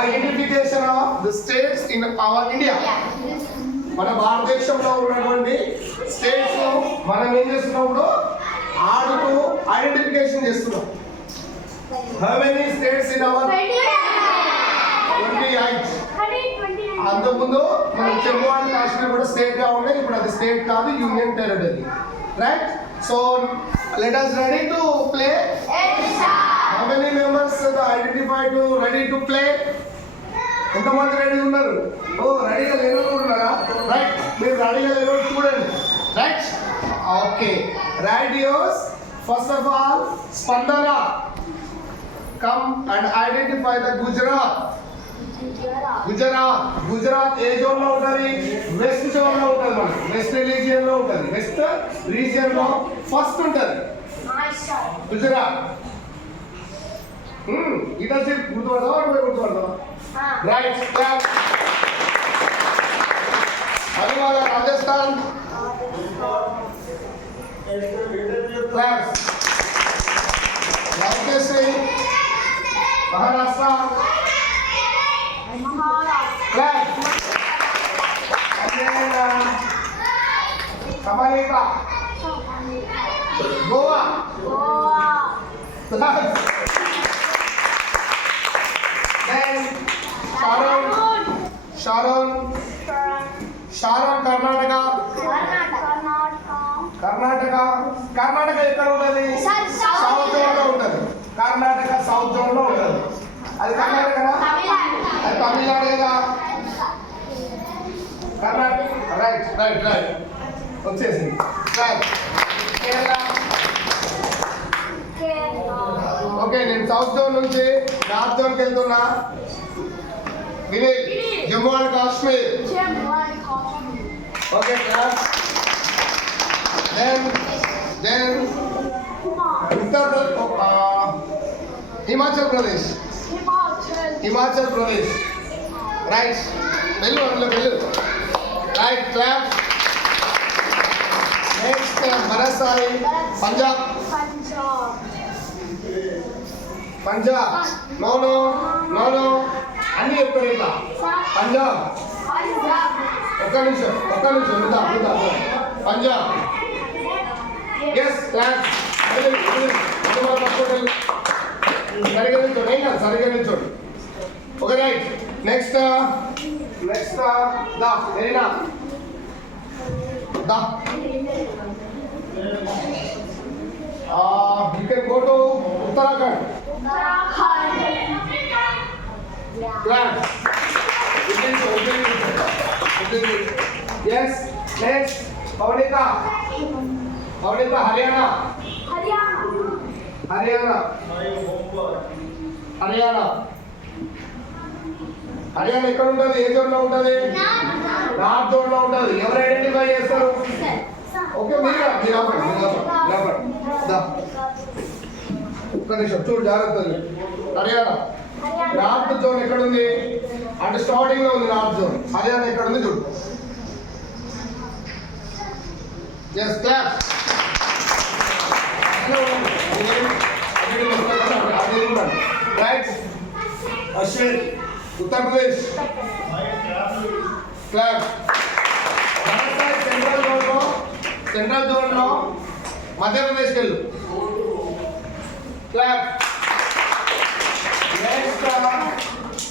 Identification of the states in our India మన భారతదేశంలో ఉన్నటువంటి స్టేట్స్ మనం ఏం చేస్తున్నప్పుడు ఆడుతూ ఐడెంటిఫికేషన్ చేస్తున్నాం. How many states in our twenty eight అంతకుముందు మన జమ్మూ అండ్ కాశ్మీర్ కూడా స్టేట్గా ఉండేది ఇప్పుడు అది స్టేట్ కాదు union territory right so let us ready to play many members identified ready to play ఎంతమంది రెడీ ఉన్నారు? ఓ రెడీగా లేని ఉన్నారా రైట్ మీరు రెడీగా లేని చూడండి. Right okay రైడియోస్ first of all Spandana come and identify the Gujarat Gujarat Gujarat ఏ జోన్లో ఉంటది? వెస్ట్ జోన్లో ఉంటది మనకి. వెస్ట్ రీజియన్లో ఉంటది. వెస్ట్ రీజియన్లో ఫస్ట్ ఉంటది. గుజరాత్ ఇట చెప్పి గుర్తుపడతావా అటు గుర్తుపడతావా right clap Harivala Rajasthan claps Rajashree Maharashtra clap Kamalika Goa claps Sharon Sharon Sharon Karnataka Karnataka Karnataka ఎక్కడ ఉంటుంది? సౌత్ జోన్లో ఉంటుంది. కర్ణాటక సౌత్ జోన్లో ఉంటుంది. అది కర్ణాటక అది తమిళనాడేగా కర్ణాటక రైట్ రైట్ రైట్ వచ్చేసింది. రైట్ కేరళ ఓకే నేను సౌత్ జోన్ నుంచి నార్త్ జోన్కి వెళ్తున్నా Vinay Jammu and Kashmir. Okay class then then Uttar Himachal Pradesh Himachal Pradesh right వెళ్ళు అందులో వెళ్ళు right clap next మరసాయి Punjab Punjab no no no అన్ని చెప్తారు ఇట్లా పంజాబ్ ఒక్క నిమిషం ఒక్క నిమిషం ఉందా ఉందా పంజాబ్ ఎస్ థ్యాంక్స్ సరిగా నిల్చోండి ఏం కాదు సరిగా నిల్చోండి ఓకే రైట్ నెక్స్ట్ నెక్స్ట్ దా ఎరీనా దా you can go to Uttarakhand class yes next Pavanitha Pavanitha Haryana Haryana Haryana Haryana ఎక్కడ ఉంటుంది? ఏ జోన్లో ఉంటుంది? నార్త్ జోన్లో ఉంటుంది. ఎవరు ఐడెంటిఫై చేస్తారు? ఓకే మీరు? ఒక్క నిమిషం చూడు జాగ్రత్త హర్యానా. నార్త్ జోన్ ఎక్కడ ఉంది అంటే స్టార్టింగ్లో ఉంది నార్త్ జోన్. హర్యానా ఎక్కడ ఉంది చూడు. Yes class right Ashwin. Uttar Pradesh class central జోన్లో. సెంట్రల్ జోన్లో మధ్యప్రదేశ్కి వెళ్ళు. క్లాప్ నెక్స్ట్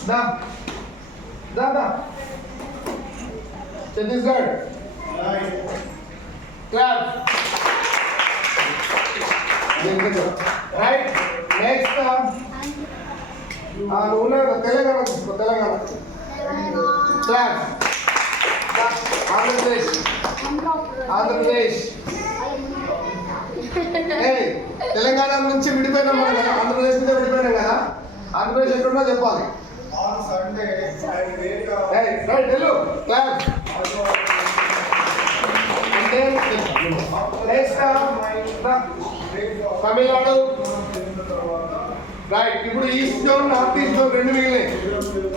దా దా దా ఛత్తీస్గఢ్ క్లాప్ రైట్ నెక్స్ట్ నువ్వు ఉన్నావు కదా, తెలంగాణ తీసుకో తెలంగాణ క్లాప్ ఆంధ్రప్రదేశ్ ఆంధ్రప్రదేశ్ ఏయ్, తెలంగాణ నుంచి విడిపోయినాం మనం కదా, ఆంధ్రప్రదేశ్ నుంచి విడిపోయినాం కదా? ఆంధ్రప్రదేశ్ ఎక్కడున్నా చెప్పాలి. అంటే తమిళనాడు. రైట్ ఇప్పుడు east zone north east zone రెండు మిగిలినాయి.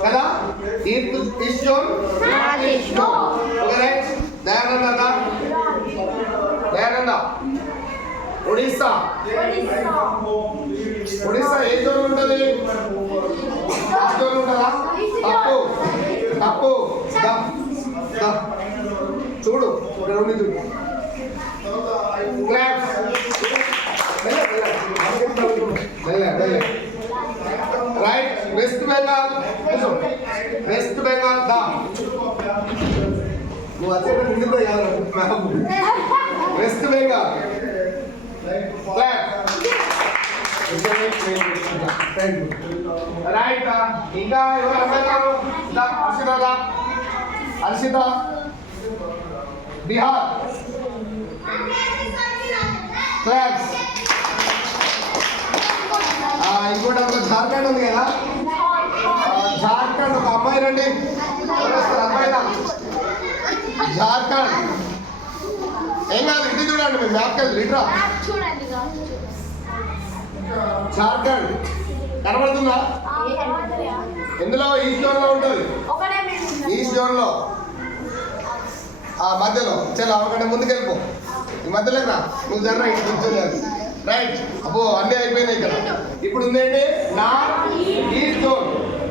కదా? East zone north east zone Odisha? Odisha ఏ జోన్ ఉంటుంది? హాఫ్ జోన్ ఉంటుందా? తప్పు. తప్పు. చూడు రెండు చూడు right west Bengal. West Bengal దా. నువ్వు వచ్చేటప్పుడు ముందు వెస్ట్ బెంగాల్. రైట్ uh, ఇంకా ఎవరు అమ్మాయిలు? హర్షిత హర్షిత బిహార్ క్లాప్స్ ఇంకోటి అక్కడ జార్ఖండ్ ఉంది కదా? జార్ఖండ్ ఒక అమ్మాయి రండి. అమ్మాయి జార్ఖండ్ ఏం కాదు ఇది చూడండి మీ మ్యాప్ కదా ఇట్రా జార్ఖండ్ కనబడుతుందా? ఎందులో? ఈస్ట్ జోన్లో ఉంటుంది. ఈస్ట్ జోన్లో ఆ మధ్యలో. చలో అవకంటే ముందుకెళ్ళిపో. ఈ మధ్యలో రా. నువ్వు జర ఇటు కూర్చోలేదు రైట్. అబ్బో అన్నీ అయిపోయినాయి ఇక్కడ. ఇప్పుడు ఉందంటే? North east zone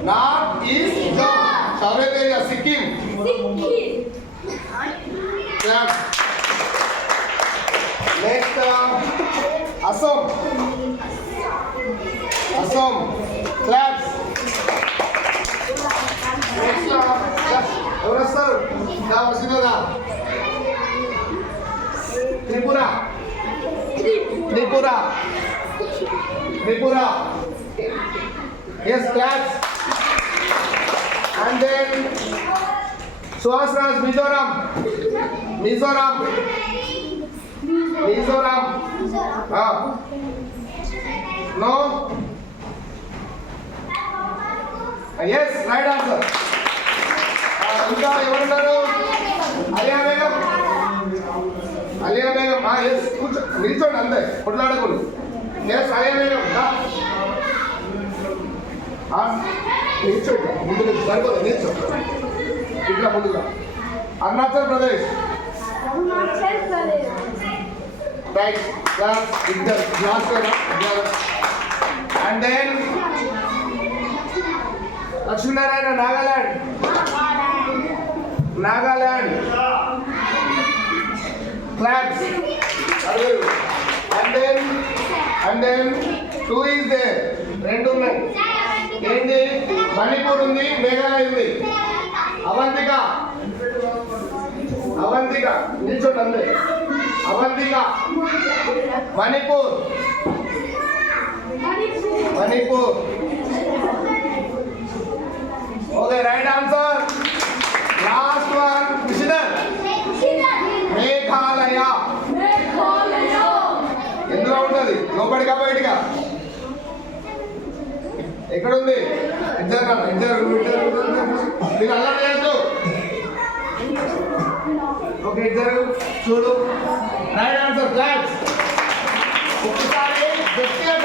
north east zone south area Sikkim next Assam. Claps next ఎవరు వస్తారు నా వస్తుందా Tripura Tripura Tripura yes claps and then Suhas Raj Mizoram Mizoram Mizoram no yes right answer ఇంకా ఎవరున్నారు? అలియా బేగం. అలియా బేగం. ఎస్ కూర్చో నిల్చోండి అంతే కొట్లాడకూడదు ఎస్ అలియా బేగం. రా. ఆ, నిల్చోండి. ముందు నుంచి సరిపోతుంది నిల్చో. ఇట్లా ముందుగా. అరుణాచల్ ప్రదేశ్. రైట్ ఇద్దరు and then Lakshminarayana Nagaland. Nagaland. Claps and then and then two is there రెండు ఉన్నాయి. ఏంటి? మణిపూర్ ఉంది మేఘాలయ ఉంది. అవంతిక. అవంతిక. నిల్చోండి అంతే Avantika. Manipur. Manipur. Okay, right answer last one, Kushidhar. Meghalaya ఎందులో ఉంటుంది? లోపలికా బయటికా? ఎక్కడ ఉంది ఇద్దరు ఇద్దరు మీరు అలా చేయొచ్చు ఓకే ఇద్దరు చూడు. రైట్ ఆన్సర్ క్లాస్ గట్టిగా